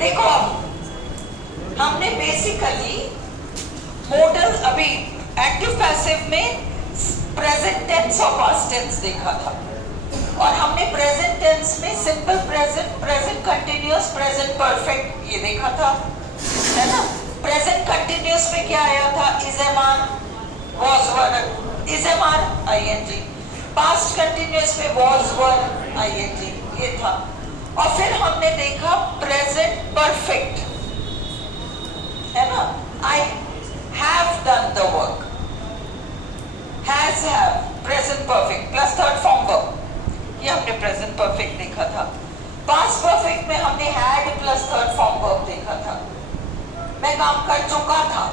देखो हमने basically model अभी एक्टिव पैसिव में प्रेजेंट टेंस और पास्ट टेंस देखा था, और हमने प्रेजेंट टेंस में simple present, present continuous, present perfect ये देखा था, है ना। प्रेजेंट कंटिन्यूअस में क्या आया था? Is am are, was were, is am are ING. Past continuous में वॉज वर आईएनजी ये था। और फिर हमने देखा प्रेजेंट परफेक्ट, है ना। I have done the work, has have, present perfect plus third form verb, ये हमने प्रेजेंट परफेक्ट देखा था। पास्ट परफेक्ट में हमने had plus third form verb देखा था। मैं काम कर चुका था,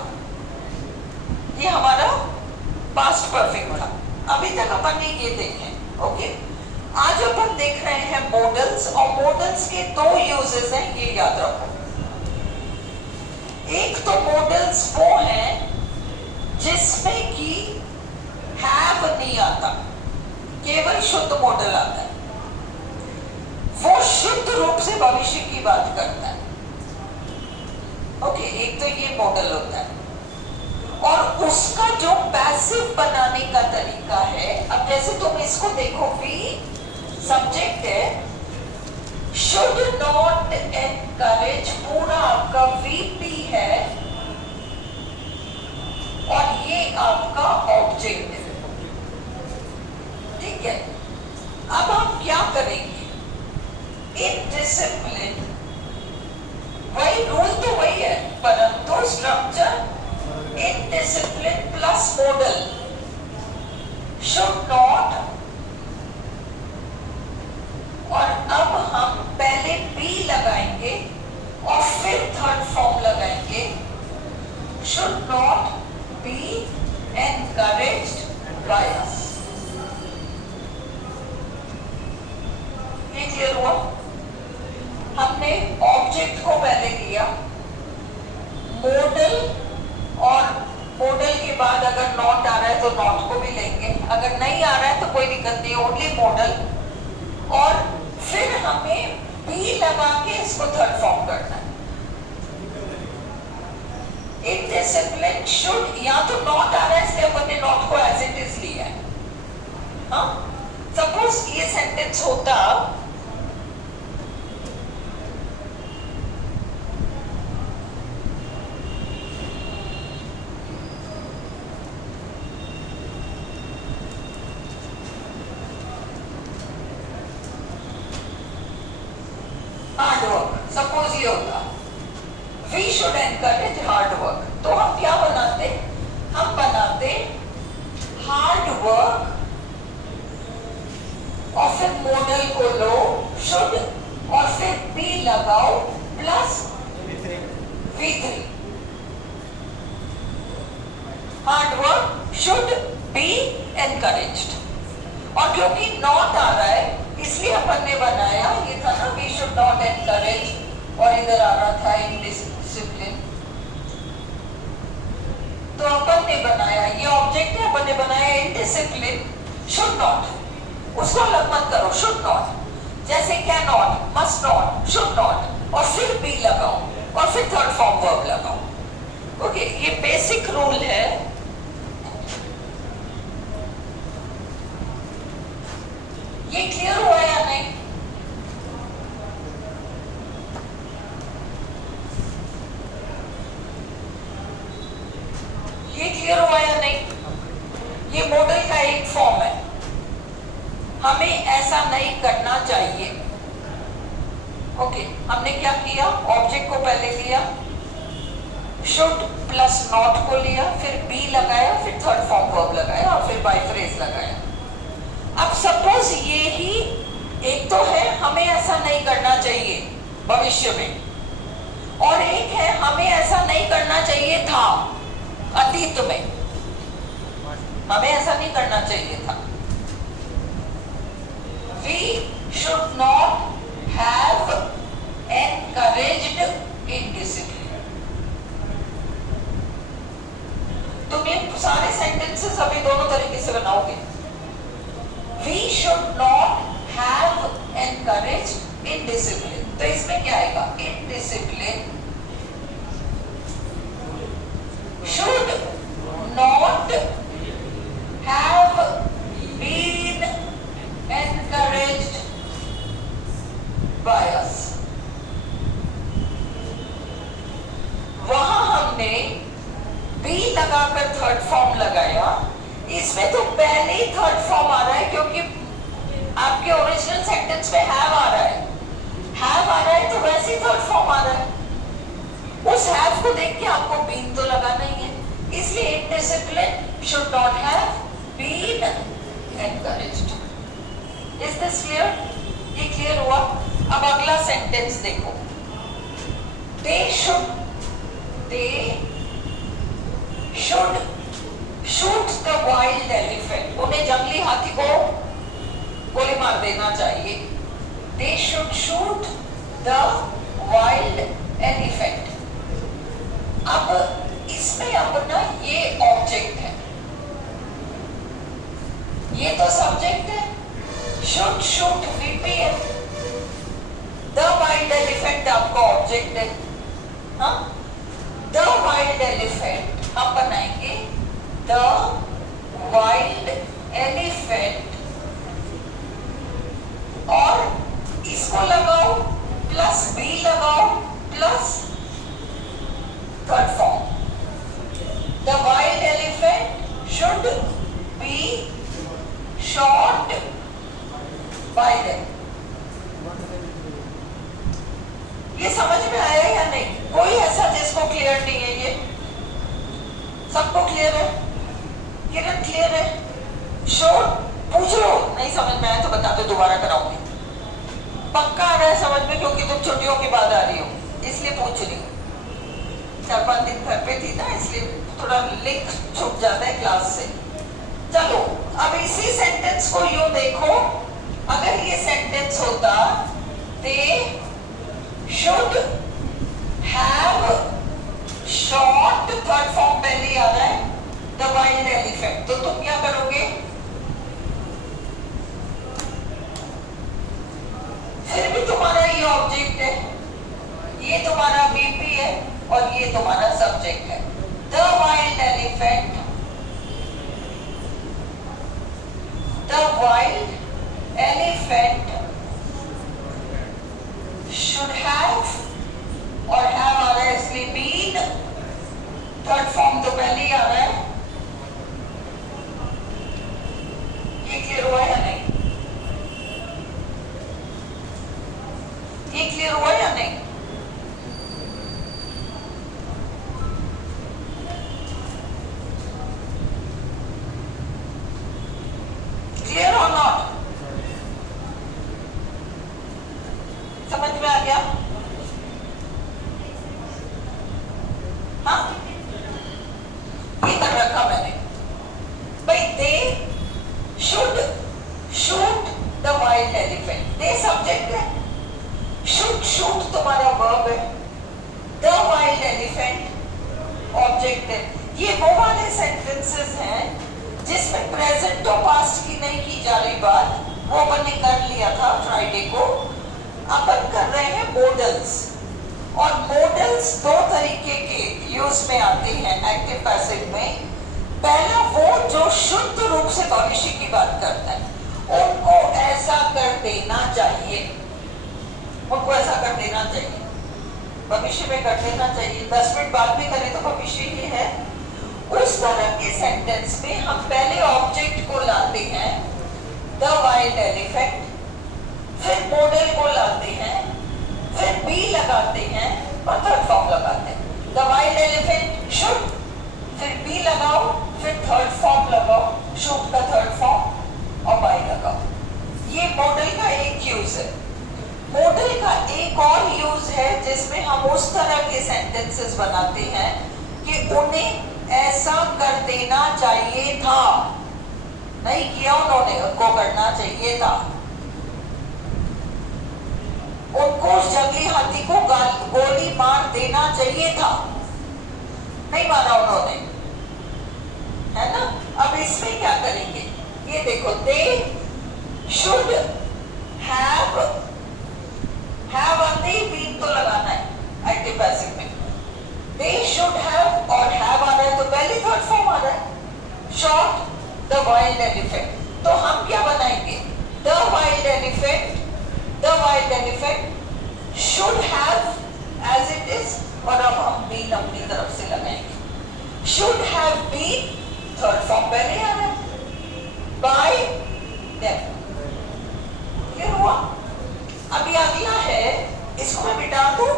ये हमारा पास्ट परफेक्ट था। अभी तक अपन ने ये देखे, ओके। आज अपन देख रहे हैं मॉडल्स, और मॉडल्स के दो यूजेस हैं, ये याद रखो। एक तो मॉडल्स वो हैं जिसमें कि हैव नहीं आता, केवल शुद्ध मॉडल आता है। वो शुद्ध रूप से भविष्य की बात करता है, ओके। एक तो ये मॉडल होता है, और उसका जो पैसिव बनाने का तरीका है, अब जैसे तुम इसको देखो, वी सब्जेक्ट है, शुड नॉट एनकरेज पूरा आपका वीपी है, और ये आपका ऑब्जेक्ट है, ठीक है। अब हम क्या करेंगे? इनडिसिप्लिन, वही रूल तो वही है, परंतु structure indiscipline plus model, should not, और अब हम पहले बी लगाएंगे और फिर थर्ड फॉर्म लगाएंगे, should not be encouraged by us. ये क्लियर हुआ? हमने ऑब्जेक्ट को पहले लिया, मॉडल, और मॉडल के बाद अगर नॉट आ रहा है तो नॉट को भी लेंगे, अगर नहीं आ रहा है तो कोई दिक्कत नहीं, ओनली मॉडल, और फिर हमें बी लगा के इसको थर्ड फॉर्म करना है। इनडिसिप्लिन शुड, या तो नॉट आ रहा है इसलिए अपन ने नॉट को एज इट इज लिया है। हाँ, सपोज ये सेंटेंस होता, हार्ड वर्क, सपोज ये होता, we should encourage hard work, तो हम क्या बनाते? हम बनाते हार्ड वर्क, और फिर मॉडल को लो, शुड, और फिर बी लगाओ plus V3, hard work should be encouraged. और क्योंकि नॉट आ रहा है इसलिए अपन ने बनाया, ये था ना, वी शुड नॉट एनकरेज, और इधर आ रहा था इनडिसिप्लिन, तो अपन ने बनाया, ये ऑब्जेक्ट है, अपन ने बनाया इनडिसिप्लिन शुड नॉट, उसको अलग मत करो, शुड नॉट, जैसे can not, must not, should not, और फिर बी लगाओ, और फिर थर्ड फॉर्म वर्ब लगाओ, ओके। ये बेसिक रूल है। ये क्लियर हुआ या नहीं? ये क्लियर हुआ या नहीं? ये मॉडल का एक फॉर्म है, हमें ऐसा नहीं करना चाहिए, ओके। हमने क्या किया? ऑब्जेक्ट को पहले लिया, शुड प्लस नॉट को लिया, फिर बी लगाया, फिर थर्ड फॉर्म वर्ब लगाया, और फिर बाय फ्रेज लगाया। अब सपोज ये ही एक तो है हमें ऐसा नहीं करना चाहिए भविष्य में, और एक है हमें ऐसा नहीं करना चाहिए था अतीत में, हमें ऐसा नहीं करना चाहिए था। We should not have encouraged indiscipline। तुम ये सारे सेंटेंसेस अभी दोनों तरीके से बनाओगे। We should not have encouraged indiscipline। तो इसमें क्या आएगा, indiscipline should not have been encouraged by us. वहां हमने बी लगाकर थर्ड फॉर्म लगाया, इसमें तो पहले ही थर्ड फॉर्म आ रहा है क्योंकि आपके ओरिजिनल सेंटेंस में हैव आ रहा है, हैव आ रहा है तो वैसे ही थर्ड फॉर्म आ रहा है। उस हैव को देख के आपको बीन तो लगाना ही है, इसलिए indiscipline should not have been encouraged. Is this clear? ये क्लियर हुआ? अब अगला सेंटेंस देखो, they should shoot the wild elephant, उन्हें जंगली हाथी को गोली मार देना चाहिए। They should shoot the wild elephant. अब इसमें अपना ये ऑब्जेक्ट है, ये तो सब्जेक्ट है, शुड शूट वीपी है, द वाइल्ड एलिफेंट आपका ऑब्जेक्ट है। हाँ, द वाइल्ड एलिफेंट हम बनाएंगे द वाइल्ड एलिफेंट और इसको लगाओ प्लस बी लगाओ plus third form, the wild elephant should be shot bye them. ये समझ में आया या नहीं? कोई ऐसा जिसको क्लियर नहीं है? ये सबको क्लियर है? किरण क्लियर है? शोर पूछ लो, नहीं समझ में आया तो बता दो, दोबारा कराऊंगी। पक्का आ रहा है समझ में क्योंकि तुम छुट्टियों के बाद आ रही हो, इसलिए पूछ रही हूँ। 4-5 दिन घर पे थी ना, इसलिए थोड़ा लिंक छूट जाता है क्लास से। चलो अब इसी सेंटेंस को यूं देखो, अगर ये सेंटेंस होता they should have shot, third form पहले आ रहा है, द वाइल्ड एलिफेंट, तो तुम क्या करोगे? फिर भी तुम्हारा ये ऑब्जेक्ट है, ये तुम्हारा वीपी है और ये तुम्हारा सब्जेक्ट है। The wild elephant, the wild elephant should have, और हैव आ रहा है इसलिए बीन, थर्ड फॉर्म तो पहले ही आ रहा है। ये क्लियर हुआ या नहीं? ये क्लियर हुआ या नहीं? क्लियर और नॉट? समझ में आ गया? हाँ, ये कर रखा मैंने भाई। दे should shoot the wild elephant, they subject है, शुड शूट तुम्हारा वर्ब है, द वाइल्ड एलिफेंट ऑब्जेक्ट है। ये वो वाले सेंटेंसेस हैं जिसमें प्रेजेंट और पास्ट की नहीं की जा रही बात, वो अपन ने कर लिया था फ्राइडे को। अपन कर रहे हैं मॉडल्स, और मॉडल्स दो तरीके के यूज में आते हैं एक्टिव पैसिव में। पहला वो जो शुद्ध रूप से भविष्य की बात करता है, उनको ऐसा कर देना चाहिए, उनको ऐसा कर देना चाहिए, भविष्य में कर देना चाहिए, 10 मिनट बाद भी करें तो भविष्य ही है। उस तरह के सेंटेंस में हम पहले ऑब्जेक्ट को लाते हैं द वाइल्ड एलिफेंट, फिर मॉडल को लाते हैं, फिर बी लगाते हैं और थर्ड फॉर्म लगाते हैं। द वाइल्ड एलिफेंट शुड, फिर बी लगाओ, फिर थर्ड फॉर्म लगाओ, शुड का थर्ड फॉर्म और बाई लगाओ। ये मॉडल का एक यूज है। मॉडल का एक और यूज है जिसमें हम उस तरह के सेंटेंसेस बनाते हैं कि उन्हें ऐसा कर देना चाहिए था, नहीं किया उन्होंने, उनको करना चाहिए था। उनको जंगली हाथी को गोली मार देना चाहिए था, नहीं मारा उन्होंने, है ना? अब इसमें क्या करेंगे? ये देखो, they should have on the have been, third form पहले आ रहा है, by them। क्लियर हुआ? अभी अगला है, इसको मैं मिटा दूं,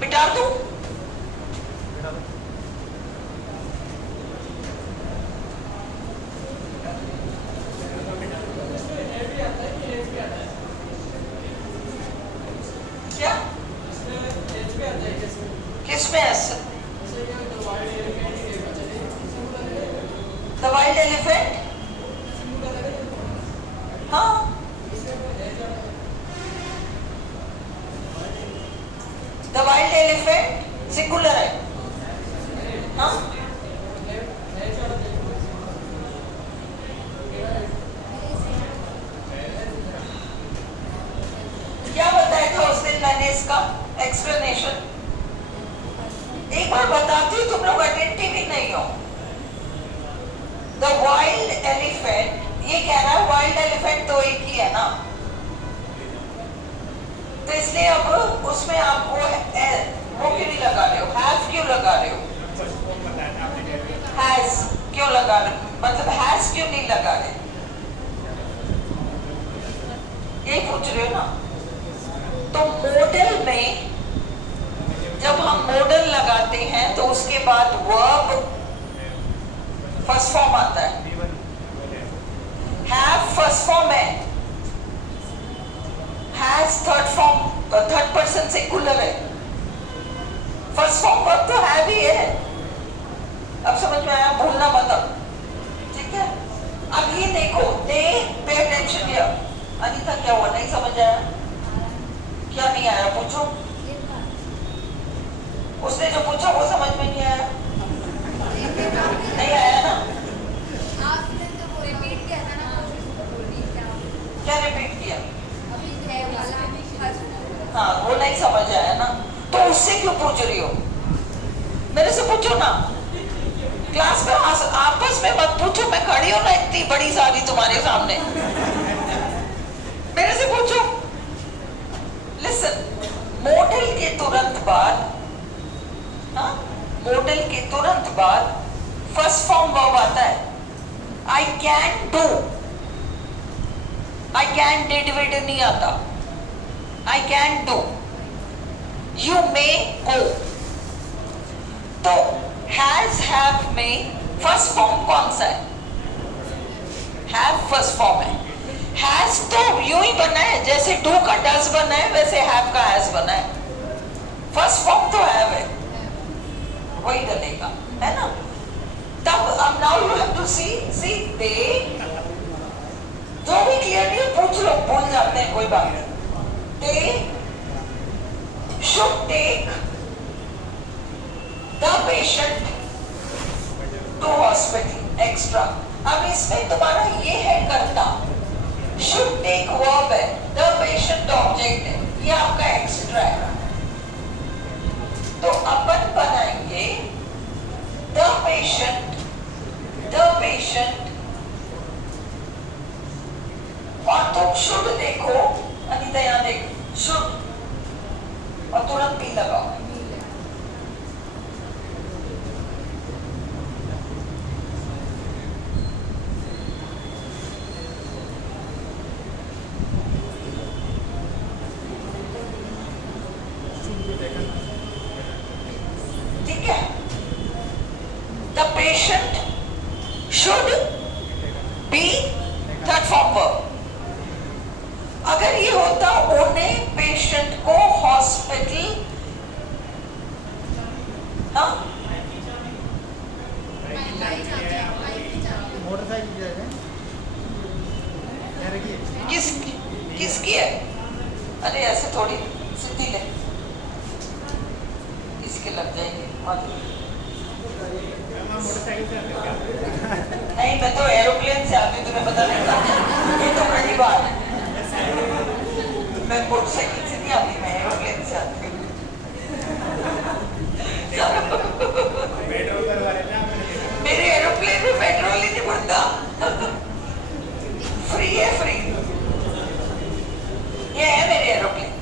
मिटा दूं, क्या किसमें ऐसा? द वाइल्ड एलिफेंट, हाँ द वाइल्ड एलिफेंट सिंगुलर है, हाँ क्या बताया था उस दिन मैंने इसका एक्सप्लेनेशन? एक बार बताती हूँ, तुम लोग अटेंटिव ही नहीं हो। द वाइल्ड एलिफेंट, ये कह रहा है वाइल्ड एलिफेंट तो एक ही है ना, तो इसलिए अब उसमें आप वो क्यों नहीं लगा रहे हो, हैव क्यों लगा रहे हो, हैज क्यों लगा रहे हो, मतलब हैज क्यों नहीं लगा रहे, यही पूछ रहे हो ना? तो मॉडल में जब हम मॉडल लगाते हैं तो उसके बाद वर्ब फर्स्ट फॉर्म आता है, हैव फर्स्ट फॉर्म है, has third form, third person singular है, फर्स्ट फॉर्म वर्ब तो हैव ही है। अब समझ में आया? भूलना मत अब, ठीक है? अब ये देखो, दे पे अटेंशन हियर। अनीता क्या हुआ, नहीं समझ आया? क्या नहीं आया पूछो, उसने जो पूछा वो समझ में नहीं आया, नहीं आया ना? आपने तो वो रिपीट किया था ना, क्या रिपीट किया? अभी है वाला फर्स्ट, हाँ वो नहीं समझ आया ना, तो उससे क्यों पूछ रही हो? मेरे से पूछो ना, क्लास में आपस में मत पूछो, मैं खड़ी हूँ ना इतनी बड़ी सारी तुम्हारे सामने, मेरे से पूछो। लिसन, मॉडल के तुरंत बाद, हाँ मॉडल के तुरंत बाद फर्स्ट फॉर्म वर्ब आता है। I can do, I can did विड नहीं आता, I can do, you may go. तो हैज हैव में फर्स्ट फॉर्म कौन सा है? हैव फर्स्ट फॉर्म है। हैज तो यूं ही बना है, जैसे डू का डज बना है वैसे हैव का हैज बना है, फर्स्ट फॉर्म तो हैव है, वही डलेगा, है ना? तब अब नाउ यू हैव टू सी दे, जो भी क्लियर नहीं पूछ लो, भूल जाते हैं कोई बात नहीं। They should take the patient to hospital extra. अब इसमें तुम्हारा ये है करता, शुड टेक वर्ब है, द पेशेंट ऑब्जेक्ट है, ये आपका एक्स्ट्रा है। तो अपन बनाएंगे द पेशेंट और तुम शुड देखो, अनिता यहाँ देख, शुड और तुरंत भी लगाओ। ठीक है? The patient should be third form verb. अगर ये होता उन्हें पेशेंट को हॉस्पिटल, हाँ किसकी है? अरे ऐसे थोड़ी सीधी ले, इसके लग जाएंगे। नहीं मैं तो एरोप्लेन से आती, तुम्हें पता नहीं था? ये तो पहली बार है, मैं मोटरसाइकिल से नहीं आती, मैं एरोप्लेन से आती हूँ। मेरे एरोप्लेन में पेट्रोल ही नहीं पड़ता, फ्री है, फ्री। ये है मेरे एरोप्लेन,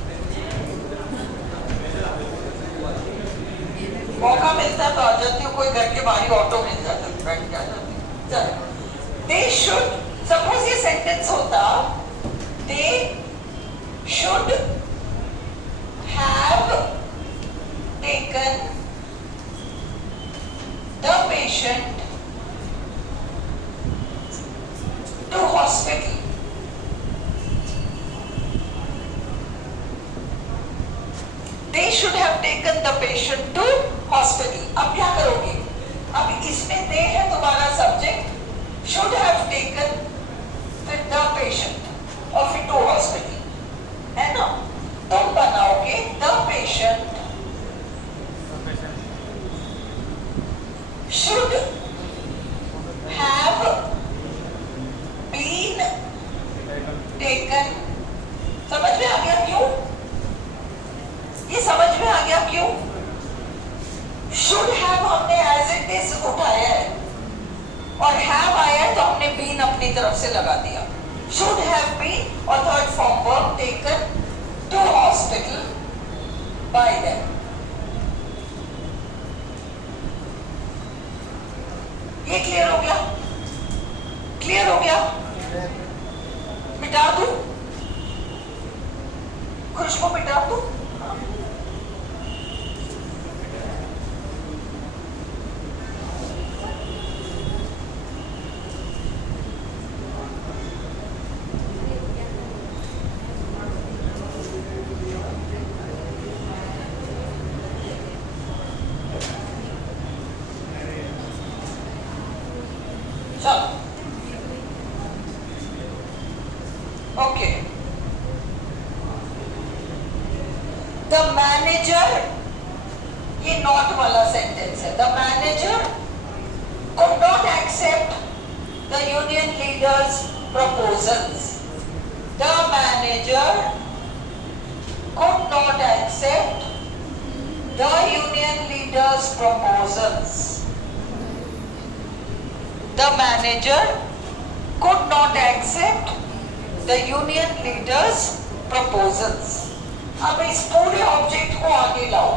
मौका मिलता तो they should have taken the patient to hospital. अब क्या करोगे? अब इसमें दे है तुम्हारा subject, should have taken with the patient और फिर to hospital, है ना? तुम बनाओगे the patient should have been taken. समझ में आ गया क्यों? ये समझ में आ गया क्यों? Should have हमने as it is उठाया है और have आया है तो हमने been अपनी तरफ से लगा दिया. Should have been और third form verb taken to hospital by them. ये क्लियर हो गया? क्लियर हो गया? मिटा दूं? खुशबू मिटा दूं? Okay. The manager, ये not वाला sentence है. The manager could not accept the union leaders' proposals. The manager could not accept the union leaders' proposals. The manager could not accept the union leaders' proposals. अब इस पूरे object को आगे लाओ.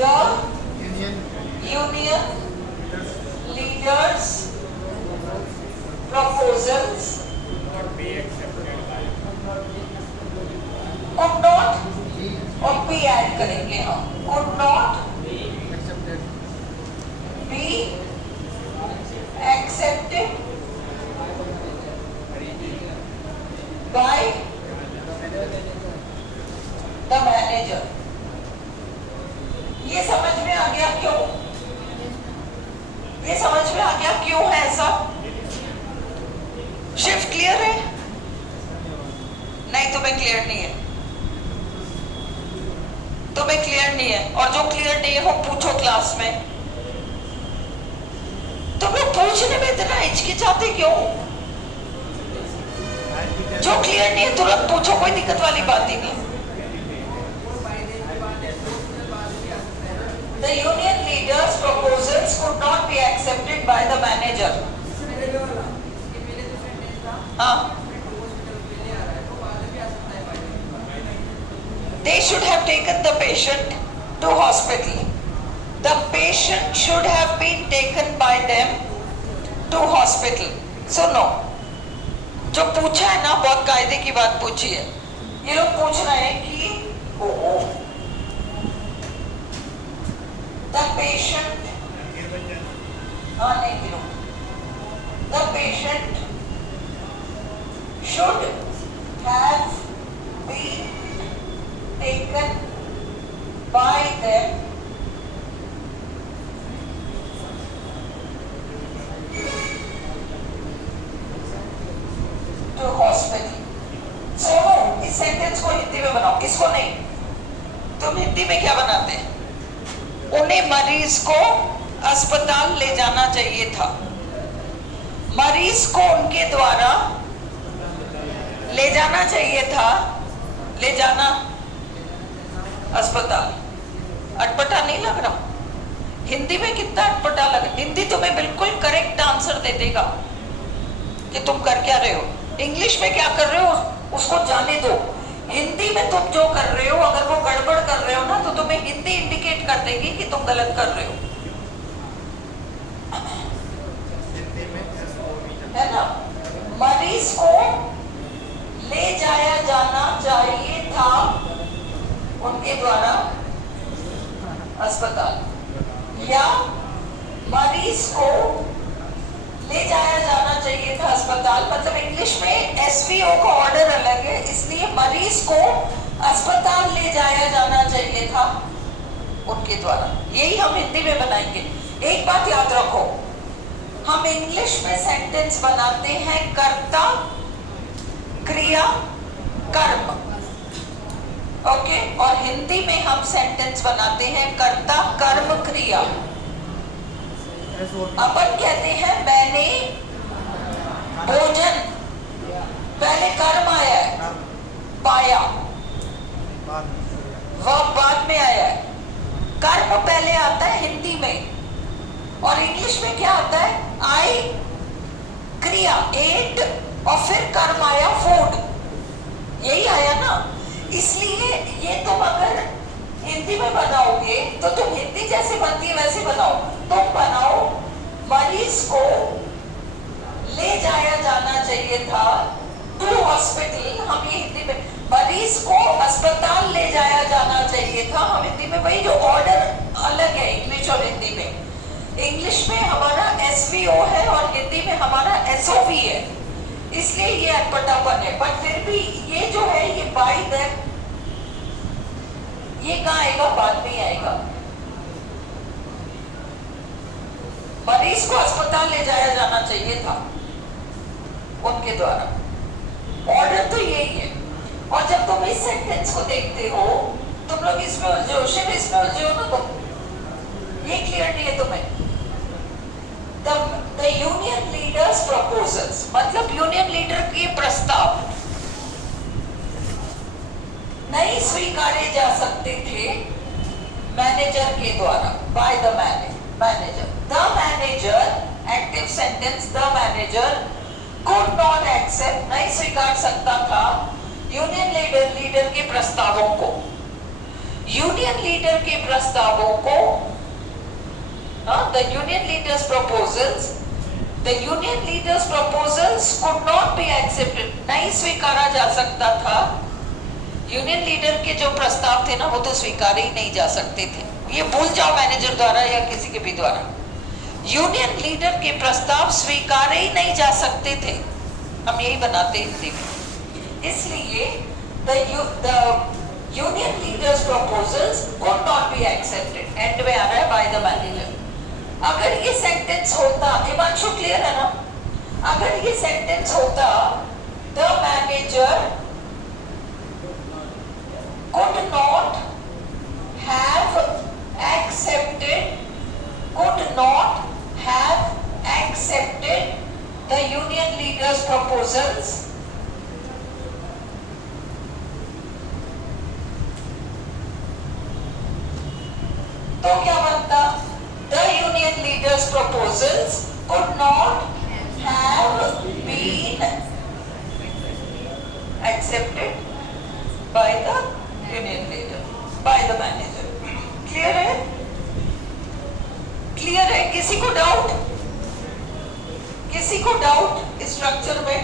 The union leaders' proposals could not और be add करेंगे हम. Could not be accepted by the manager. ये समझ में आ गया क्यों? ये समझ में आ गया क्यों है ऐसा? शिफ्ट क्लियर है? नहीं तुम्हें क्लियर नहीं है. तुम्हें क्लियर नहीं है और जो क्लियर नहीं है वो पूछो क्लास में. तुम लोग पूछने में इतना हिचकिचाते क्यों? जो क्लियर नहीं है तुरंत पूछो, कोई दिक्कत वाली बात ही नहीं. The union leaders' proposals could not be accepted by the manager. हाँ. They should have taken the patient to hospital. The patient should have been taken by them to hospital. So no. जो पूछा है ना, बहुत कायदे की बात पूछी है. ये लोग पूछ रहे हैं कि the patient, हाँ नहीं गिरो. The patient should have been taken by them to hospital. सुनो, इस सेंटेंस को हिंदी में बनाओ. किसको नहीं? तुम हिंदी में क्या बनाते? उन्हें मरीज को अस्पताल ले जाना चाहिए था. मरीज को उनके द्वारा ले जाना चाहिए था. ले जाना अस्पताल. अटपटा नहीं लग रहा? हिंदी में कितना अटपटा लग रहा? हिंदी तुम्हें बिल्कुल करेक्ट आंसर दे देगा कि तुम कर क्या रहे हो. इंग्लिश में क्या कर रहे हो उसको जाने दो. हिंदी में तुम जो कर रहे हो, अगर वो गड़बड़ कर रहे हो ना, तो तुम्हें हिंदी इंडिकेट कर देगी कि तुम गलत कर रहे हो. है ना? मरीज को ले जाया जाना चाहिए था उनके द्वारा अस्पताल. या मरीज को ले जाया जाना चाहिए था अस्पताल. मतलब इंग्लिश में एसवीओ का ऑर्डर अलग है, इसलिए मरीज को अस्पताल ले जाया जाना चाहिए चाहिए था उनके द्वारा। यही हम हिंदी में बनाएंगे। एक बात याद रखो, हम इंग्लिश में सेंटेंस बनाते हैं कर्ता क्रिया कर्म, ओके, और हिंदी में हम सेंटेंस बनाते हैं कर्ता कर्म क्रिया। अपन कहते हैं मैंने भोजन, पहले कर्म आया है, पाया, वर्ब बाद में आया है। कर्म पहले आता है हिंदी में, और इंग्लिश में क्या आता है? आई क्रिया एट, और फिर कर्म आया फूड, यही आया ना। इसलिए ये तुम अगर हिंदी में बनाओगे तो तुम हिंदी जैसे बनती है वैसे बनाओ। तुम बनाओ मरीज को ले जाया जाना चाहिए था टू हॉस्पिटल, हम ये हिंदी में, मरीज को अस्पताल ले जाया जाना चाहिए था, हम हिंदी में वही, जो ऑर्डर अलग है इंग्लिश और हिंदी में। इंग्लिश में हमारा SVO है और हिंदी में हमारा SOV है, इसलिए ये अटपटापन है। पर फिर भी ये जो है ये बाई दैट, ये कहाँ आएगा? बाद में आएगा। मरीज को अस्पताल ले जाया जाना चाहिए था उनके द्वारा, ऑर्डर तो यही है। और जब तुम इस सेंटेंस को देखते हो, तुम लोग इसमें उलझे हो, शिव इसमें उलझे हो ना तुम, ये क्लियर नहीं है तुम्हें। The union leaders proposals, मतलब यूनियन लीडर के प्रस्ताव नहीं स्वीकारे जा सकते थे मैनेजर के द्वारा, by the manager. The manager, active sentence, the manager could not accept, नहीं स्वीकार सकता था यूनियन लीडर के प्रस्तावों को। यूनियन लीडर के प्रस्तावों को, the union leaders proposals could not be accepted, नहीं स्वीकारा जा सकता था। यूनियन लीडर के जो प्रस्ताव थे ना, वो तो स्वीकारे ही नहीं जा सकते थे। ये भूल जाओ मैनेजर द्वारा या किसी के भी द्वारा, यूनियन लीडर के प्रस्ताव स्वीकारे ही नहीं जा सकते थे, हम यही बनाते हिंदी में। इसलिए the union leaders proposals could not be accepted, and में आ रहा है by the manager। अगर ये सेंटेंस होता, हिमांशु क्लियर है ना? अगर ये सेंटेंस होता the manager could not have accepted the union leaders proposals, तो क्या बनता? The union leaders proposals could not have been accepted by the union leader, by the manager। Clear है? क्लियर है? किसी को डाउट? किसी को डाउट स्ट्रक्चर में?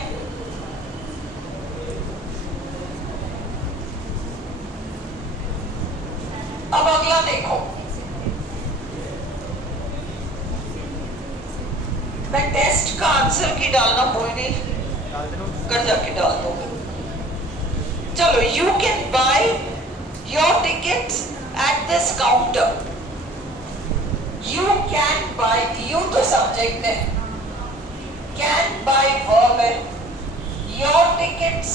अब अगला देखो, मैं टेस्ट का आंसर की डालना भूल गई, कर जाके डाल दो। चलो, you can buy your tickets at this counter। You can buy, you तो सब्जेक्ट है, can buy verb है, your tickets,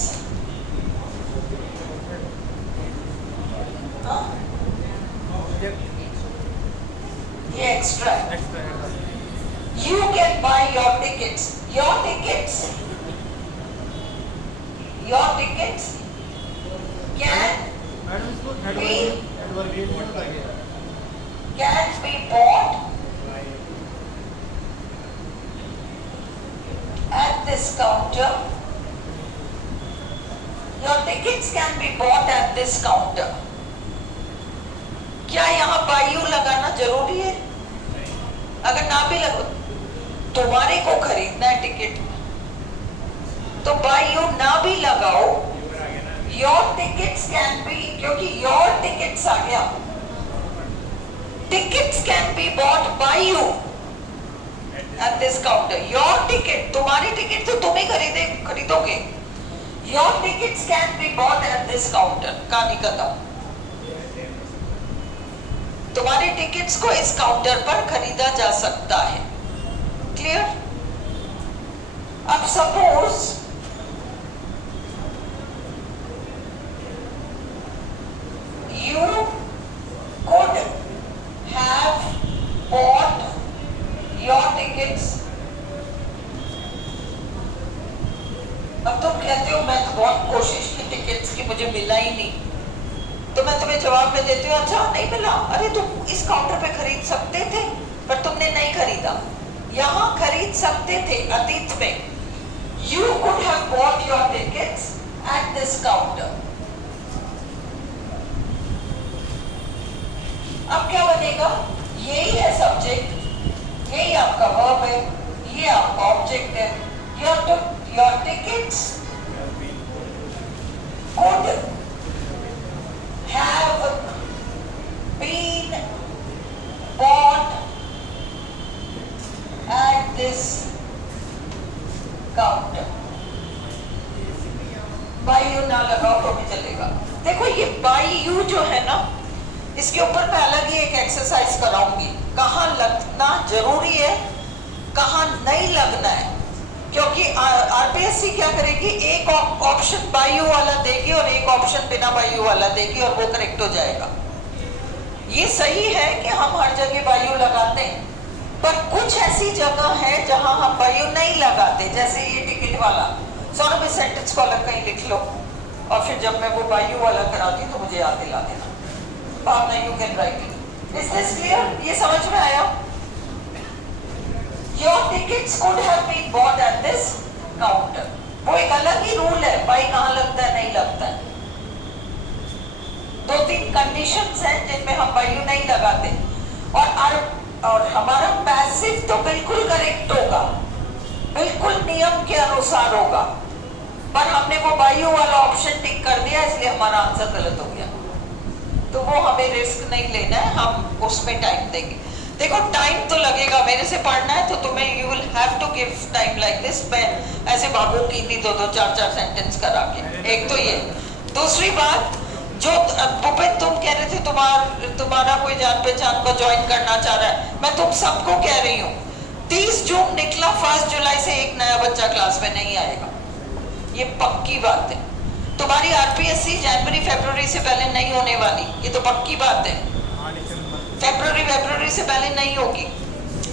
हाँ? ये एक्स्ट्रा है। You can buy your tickets, your tickets can be bought at this counter। Your tickets can be bought at this counter। क्या यहाँ by you लगाना जरूरी है? अगर ना भी लगो, तुम्हारे को खरीदना है टिकट, तो by you ना भी लगाओ, your tickets can be, क्योंकि your tickets आ गया, tickets can be bought by you at this counter। your ticket, तुम्हारी टिकट तो तुम ही खरीदोगे। your tickets can be bought at this counter। कहानी खत्म। तुम्हारे टिकट्स को इस काउंटर पर खरीदा जा सकता है। क्लियर? अब suppose you could have bought your tickets। अब तुम कहते हो मैं तो बहुत कोशिश की टिकट्स की, मुझे मिला ही नहीं, तो मैं तुम्हें जवाब में देती हूँ अच्छा नहीं मिला, अरे तुम इस काउंटर पे खरीद सकते थे पर तुमने नहीं खरीदा। यहाँ खरीद सकते थे अतीत में, you could have bought your tickets at this counter। अब क्या बनेगा? यही है सब्जेक्ट, यही आपका वर्ब है, ये आपका ऑब्जेक्ट है। your tickets could have been bought at this counter। By you ना लगाओ तो भी चलेगा। देखो ये बाई यू जो है ना, इसके ऊपर मैं अलग ही एक एक्सरसाइज कराऊंगी, कहाँ लगना जरूरी है, कहाँ नहीं लगना है। क्योंकि आरपीएससी क्या करेगी, एक ऑप्शन बाई यू वाला देगी और एक ऑप्शन बिना बाई यू वाला देगी और वो करेक्ट हो जाएगा। ये सही है कि हम हर जगह बाई यू लगाते हैं, पर कुछ ऐसी जगह है जहां हम बाई यू नहीं लगाते। जैसे ये टिकट वाला, सौरभ इस सेंटेंस को अलग कहीं लिख लो और फिर जब मैं वो बाई यू वाला कराती तो मुझे याद दिला देना। Bhavna, you can write it. Is this clear? ये समझ में आया? Your tickets could have been bought at this counter। वो एक अलग ही रूल है, बाई कहाँ लगता है नहीं लगता है। दो तीन कंडीशंस हैं जिनमें हम बाई यू नहीं लगाते, और हमारा पैसिव तो बिल्कुल करेक्ट होगा, बिल्कुल नियम के अनुसार होगा, पर हमने वो बाई यू वाला ऑप्शन टिक कर दिया इसलिए हमारा आंसर गलत हो गया। तो वो हमें रिस्क नहीं लेना है, हम उसमें टाइम देंगे। देखो टाइम तो लगेगा, मेरे से पढ़ना है तो तुम्हें you will have to give time like this. मैं ऐसे भागूंगी नहीं दो चार सेंटेंस करा के। एक तो ये, दूसरी बात जो भूपेन तुम कह रहे थे तुम्हारा कोई जान पहचान को ज्वाइन करना चाह रहा है, मैं तुम सबको कह रही हूँ 30 जून निकला, 1 जुलाई से एक नया बच्चा क्लास में नहीं आएगा, ये पक्की बात है। तुम्हारी आरपीएससी जनवरी फरवरी से पहले नहीं होने वाली, ये तो पक्की बात है। फरवरी से पहले नहीं होगी,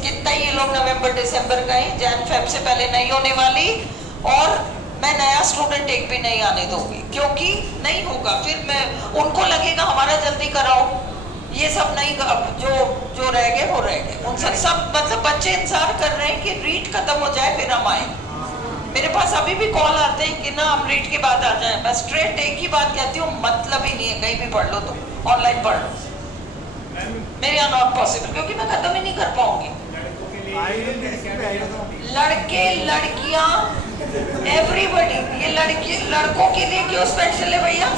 कितना ये लोग नवंबर दिसंबर गए, जैन फेब से पहले नहीं होने वाली, और मैं नया स्टूडेंट एक भी नहीं आने दूंगी, क्योंकि नहीं होगा। फिर मैं उनको लगेगा हमारा जल्दी कराओ, ये सब नहीं, अब जो रह गए वो रह गए। उन सब मतलब बच्चे इंतजार कर रहे हैं कि रीट खत्म हो जाए फिर हम आए। मेरे पास अभी भी कॉल आते हैं कि ना हम रीट के बाद आ जाएं। मैं स्ट्रेट एक ही बात कहती हूँ, मतलब ही नहीं है, कहीं भी पढ़ लो, तो ऑनलाइन पढ़ लो, मेरे यहाँ नॉट पॉसिबल, क्योंकि मैं खत्म ही नहीं कर पाऊंगी। लड़के लड़कियां एवरीबडी, ये लड़कों के लिए क्यों स्पेशल है भैया?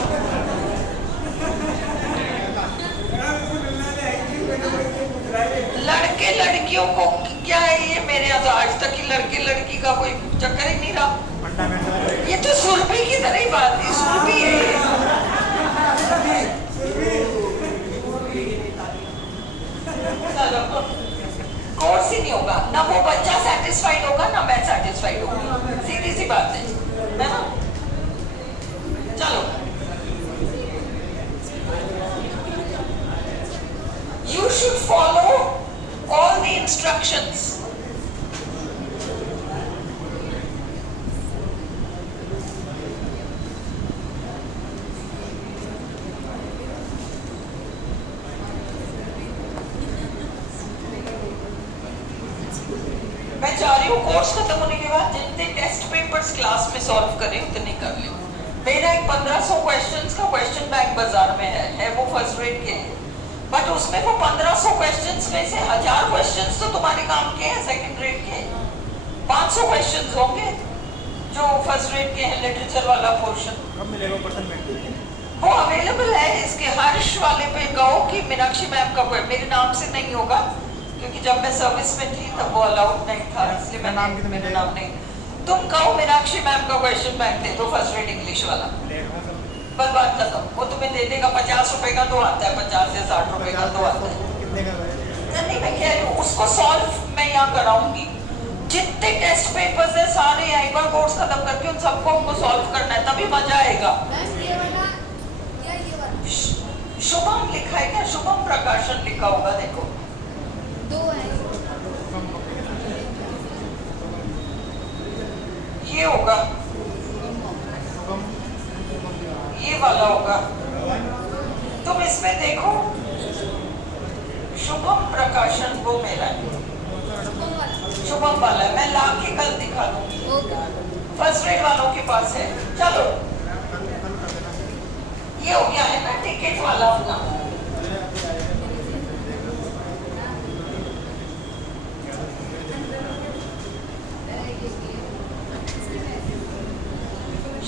लड़के लड़कियों को क्या है ये? मेरे यहाँ तो आज तक ही लड़के लड़की का कोई चक्कर ही नहीं रहा। ये तो सुरभि की तरह ही बात है, सुरभि है। कोर्स ही नहीं होगा ना, वो बच्चा सेटिस्फाइड होगा ना मैं सेटिस्फाइड होगी, सीधी सी बात है ना। चलो, you should follow all the instructions। मैं चाह रही हूँ कोर्स खत्म होने के बाद जितने टेस्ट पेपर्स क्लास में सॉल्व करें उतने कर ले। मेरा एक 1500 क्वेश्चंस का क्वेश्चन बैंक बाजार में है वो फर्स्ट ग्रेड के लिए, बट उसमें वो 1500 क्वेश्चंस में से 1000 क्वेश्चंस तो तुम्हारे काम के हैं सेकंड ग्रेड के, 500 क्वेश्चंस होंगे जो फर्स्ट ग्रेड के हैं, लिटरेचर वाला पोर्शन। कब मिलेगा परसेंट? वो अवेलेबल है, इसके हर्ष वाले पे कहो कि मीनाक्षी मैम का कोई मेरे नाम से नहीं होगा, क्योंकि जब मैं सर्विस में थी तब वो अलाउड नहीं था, इसलिए मैंने मेरा नाम नहीं। तुम कहो मीनाक्षी मैम का क्वेश्चन बैंक दे दो फर्स्ट ग्रेड इंग्लिश वाला, बस बात खत्म। वो तुम्हें दे देगा, 50 रुपए का तो आता है, 50 से 60 रुपए का तो आता है। नहीं, मैं कह रही हूँ उसको सॉल्व मैं यहाँ कराऊंगी। जितने टेस्ट पेपर्स है सारे आईबा कोर्स खत्म करके उन सबको हमको सॉल्व करना है, तभी मजा आएगा। मैम ये वाला या ये वाला शुभम लिखा है क्या? शुभम प्रकाशन लिखा होगा, देखो। दो है। ये होगा, ये वाला होगा। तुम इसमें देखो, शुभम प्रकाशन वो मेरा है, शुभम वाला। शुभम वाला है। मैं ला के कल दिखा दूंगी, ओके। फर्स्ट ग्रेड वालों के पास है। चलो ये हो गया है ना टिकट वाला अपना।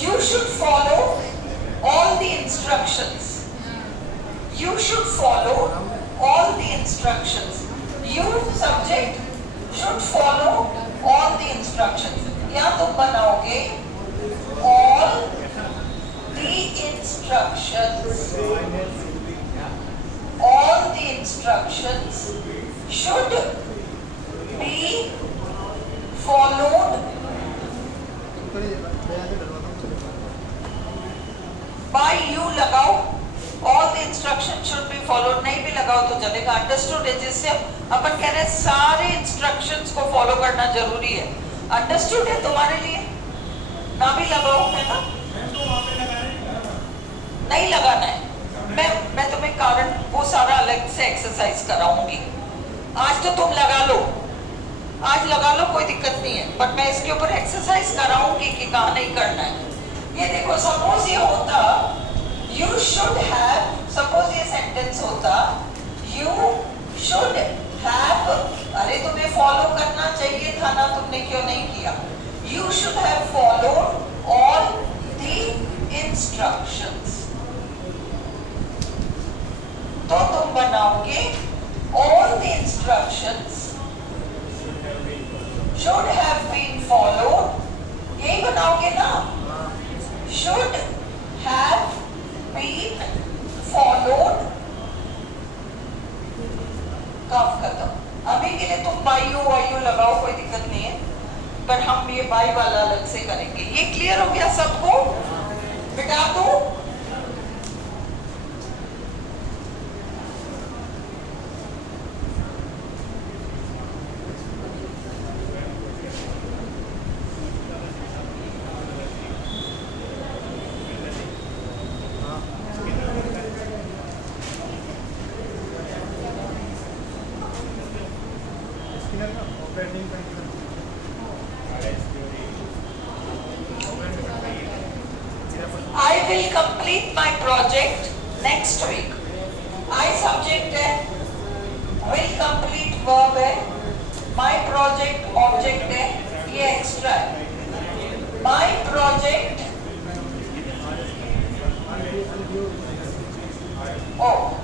You should follow all the instructions. You should follow all the instructions. You subject should follow all the instructions. या तुम बनाओगे all the instructions. All the instructions should be followed by you लगाओ। All the instructions should be followed, नहीं भी लगाओ तो चलेगा। Understood है, जिससे अपन कह रहे हैं सारे instructions को follow करना जरूरी है। Understood है तुम्हारे लिए? ना भी लगाओ, है ना? नहीं लगाना है। मैं तुम्हें कारण वो सारा अलग से एक्सरसाइज कराऊंगी। आज तो तुम लगा लो, आज लगा लो, कोई दिक्कत नहीं है, बट मैं इसके ऊपर एक्सरसाइज कराऊंगी कि कहाँ नहीं करना है। ये देखो, सपोज ये होता you should have, सपोज ये सेंटेंस होता you should have, अरे तुम्हें फॉलो करना चाहिए था ना, तुमने क्यों नहीं किया? You should have followed all the instructions. तो तुम बनाओगे all the instructions should have been followed, यही बनाओगे ना? should have been followed। काम खत्म। अभी के लिए तुम बाई ओ वाई ओ लगाओ, कोई दिक्कत नहीं है, पर हम ये बाई वाला अलग से करेंगे। ये क्लियर हो गया सबको? बिटा दो। I will complete my project next week. I subject है, will complete verb है, my project object है, ये extra है। My project,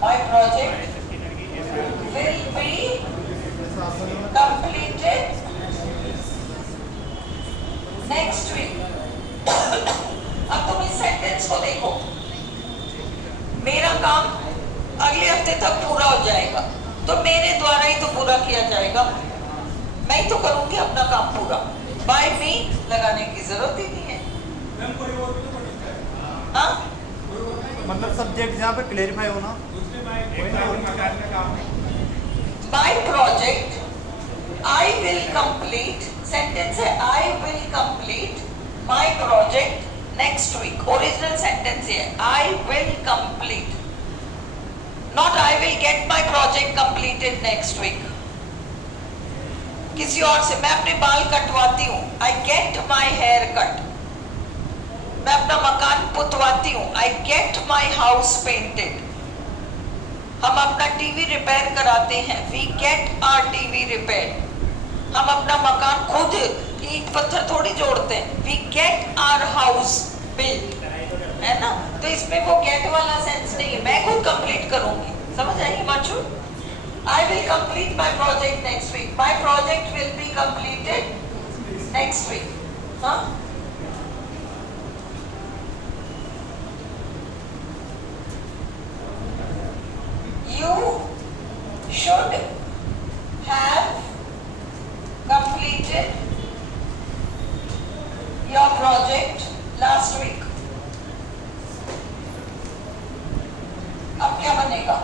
my project will be completed next week। अब तुम इस सेंटेंस को देखो, मेरा काम अगले हफ्ते तक पूरा हो जाएगा, तो मेरे द्वारा ही तो पूरा किया जाएगा, मैं ही तो करूंगी अपना काम पूरा। बाय मी लगाने की जरूरत ही नहीं है। हाँ, मतलब सब्जेक्ट जहाँ पे क्लेरिफाई हो ना, my project I will complete, sentence है I will complete my project next week। Original sentence है I will complete, not I will get my project completed next week। किसी और से मैं अपने बाल कटवाती हूँ, I get my hair cut। मैं अपना मकान पुतवाती हूँ, I get my house painted। हम अपना टीवी रिपेयर कराते हैं, we get our TV repaired। हम अपना मकान खुद ईंट पत्थर थोड़ी जोड़ते हैं, we get our house built, है ना? तो इसमें वो get वाला सेंस नहीं है, मैं खुद कंप्लीट करूंगी। समझ आई Himanshu? I will complete my project next week। My project will be completed next week। हाँ? You should क्या बनेगा?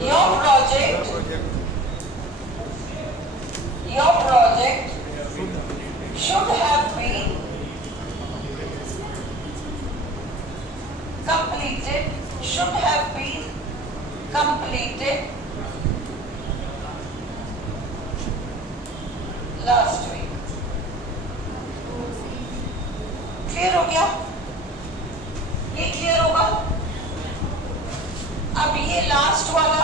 Your project should have been completed last week. Clear हो गया? ये क्लियर होगा? अब ये लास्ट वाला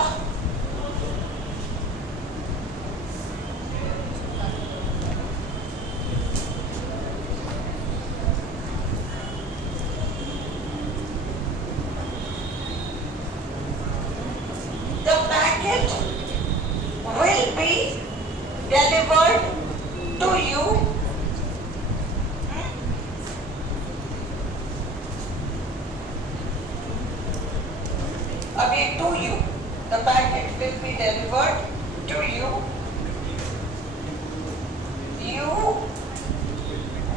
the packet will be delivered to you अब ये to you, the packet will be delivered to you. You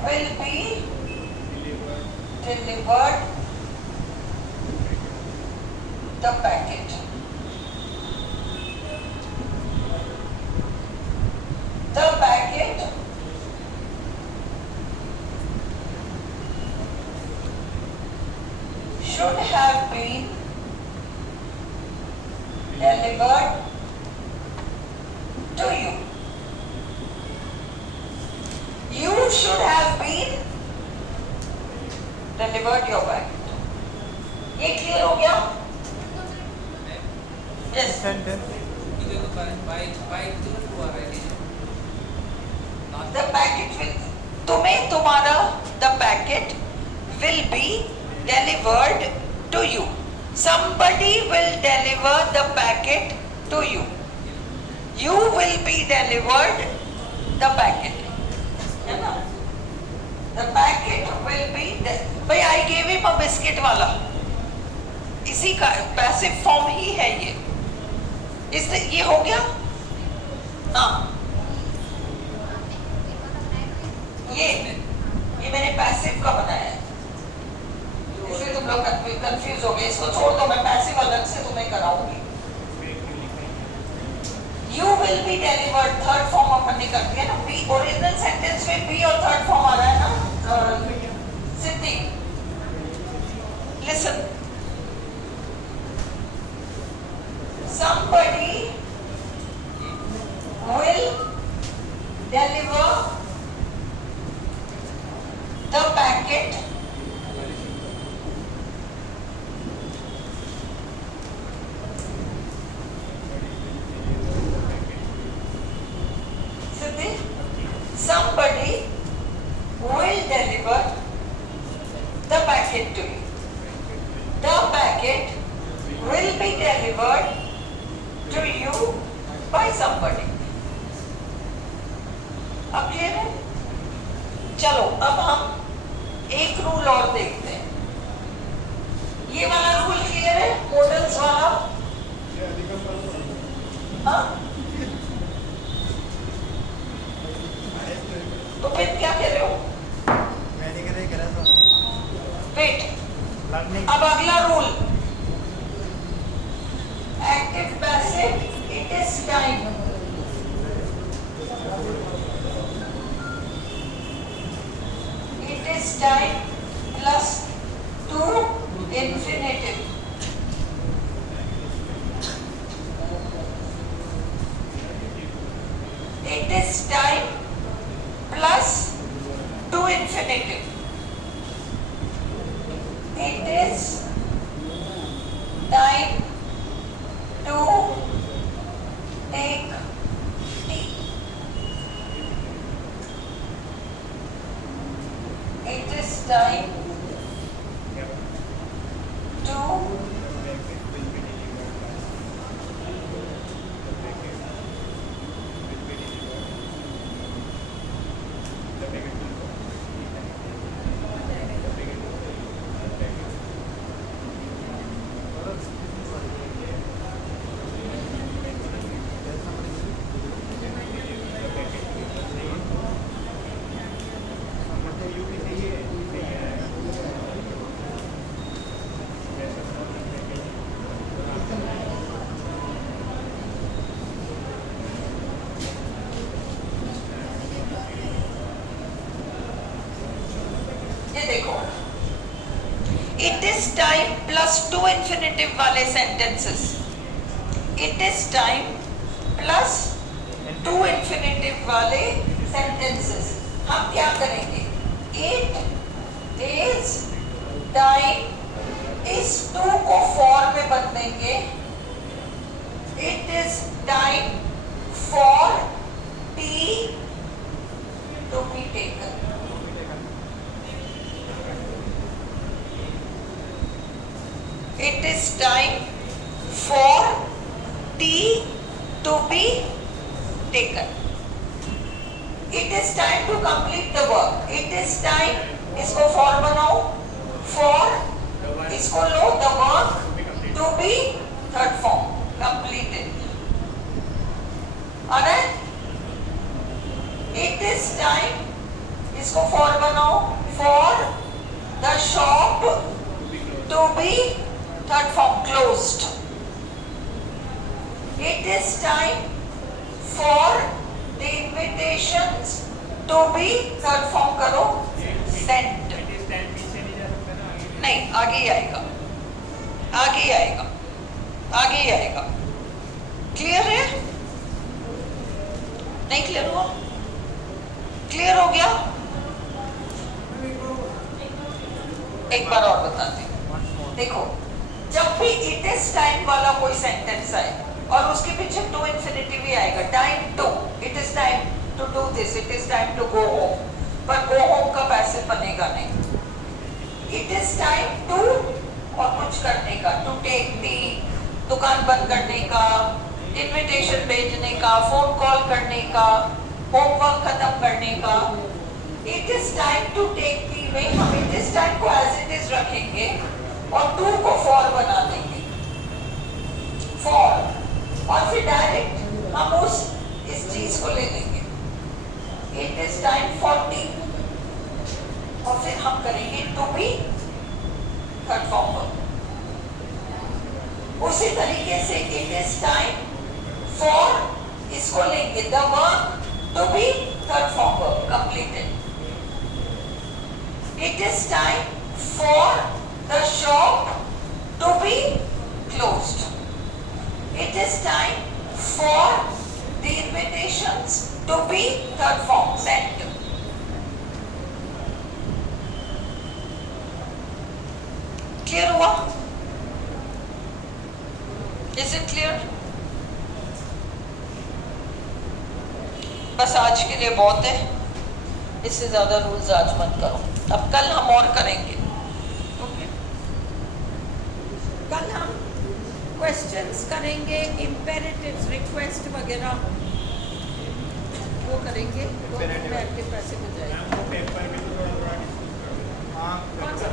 will be delivered the packet. The packet should have been delivered to you. You should have been delivered your packet. ये clear हो गया? Yes. Sentence The packet will तुम्हें तुम्हारा the packet will be delivered to you. Somebody will deliver the packet to you. You will be delivered the packet. है ना? The packet will be भाई I gave him a biscuit वाला इसी का passive form ही है ये. इससे ये हो गया? हाँ ये मैंने पैसिव का बनाया है इसलिए तुम लोग कंफ्यूज हो गए. इसको छोड़ दो, मैं पैसिव अलग से तुम्हें कराऊंगी. You will be delivered third form अपन ने कर दिया ना. बी ओरिजिनल सेंटेंस में बी और थर्ड फॉर्म आ रहा है ना. Siddhi listen. Somebody will deliver the packet somebody will deliver the packet to you. The packet will be delivered to you by somebody. अब क्लियर है? चलो अब हम एक रूल और देखते हैं. ये वाला रूल क्लियर है? मॉडल्स वाला? हाँ? तो फिर क्या कह रहे हो? मैंने करा तो वेट. लर्निंग अब अगला rule active passive it is time. It is time plus two infinitive. It is time plus to infinitive. It is time to take tea. It is time to it is time plus 2 infinitive वाले sentences, it is time plus 2 infinitive वाले sentences हम क्या करेंगे? It is time, इस 2 को for में बदलेंगे, it is time for tea to be taken. It is time for tea to be taken. It is time to complete the work. It is time, इसको for बनाओ, for इसको लो, the work to be third form completed. alright? It is time, इसको for बनाओ, for the shop to be third form closed. It is time for the invitations to be third form करो sent. नहीं, आगे ही आएगा, आगे ही आएगा, आगे ही आएगा। क्लियर है? नहीं क्लियर हुआ? क्लियर हो गया? एक बार और बताते हैं। देखो, जब भी इट इज टाइम वाला कोई सेंटेंस आए और उसके पीछे टू इंफिनिटिव ही आएगा, time to, it is time to do this, it is time to go home, पर गो होम का पैसे बनेगा नहीं। इट इज टाइम टू और कुछ करने का, टू टेक टी, दुकान बंद करने का, इनविटेशन भेजने का, फोन कॉल करने का, होमवर्क खत्म करने का। It is time to take tea में हम इट इज टाइम को एज इट इज रखेंगे और टू को फॉर बना देंगे, फॉर, और फिर डायरेक्ट हम इस चीज को ले लेंगे, it is time for tea, और फिर हम करेंगे to be third form verb. उसी तरीके से इट इज टाइम फॉर, इसको लेंगे the work to be third form verb completed. It is time for the shop to be closed. It is time for the invitations to be third form sent. Clear हुआ? Is it clear? बस आज के लिए बहुत है, इससे ज्यादा rules आज मत करो, अब कल हम और करेंगे। कल हम क्वेश्चंस करेंगे, इम्पेरेटिव्स, रिक्वेस्ट वगैरह वो करेंगे, तो एक्टिव पैसे हो जाएगा। पेपर में तो थोड़ा थोड़ा, हाँ कौन सा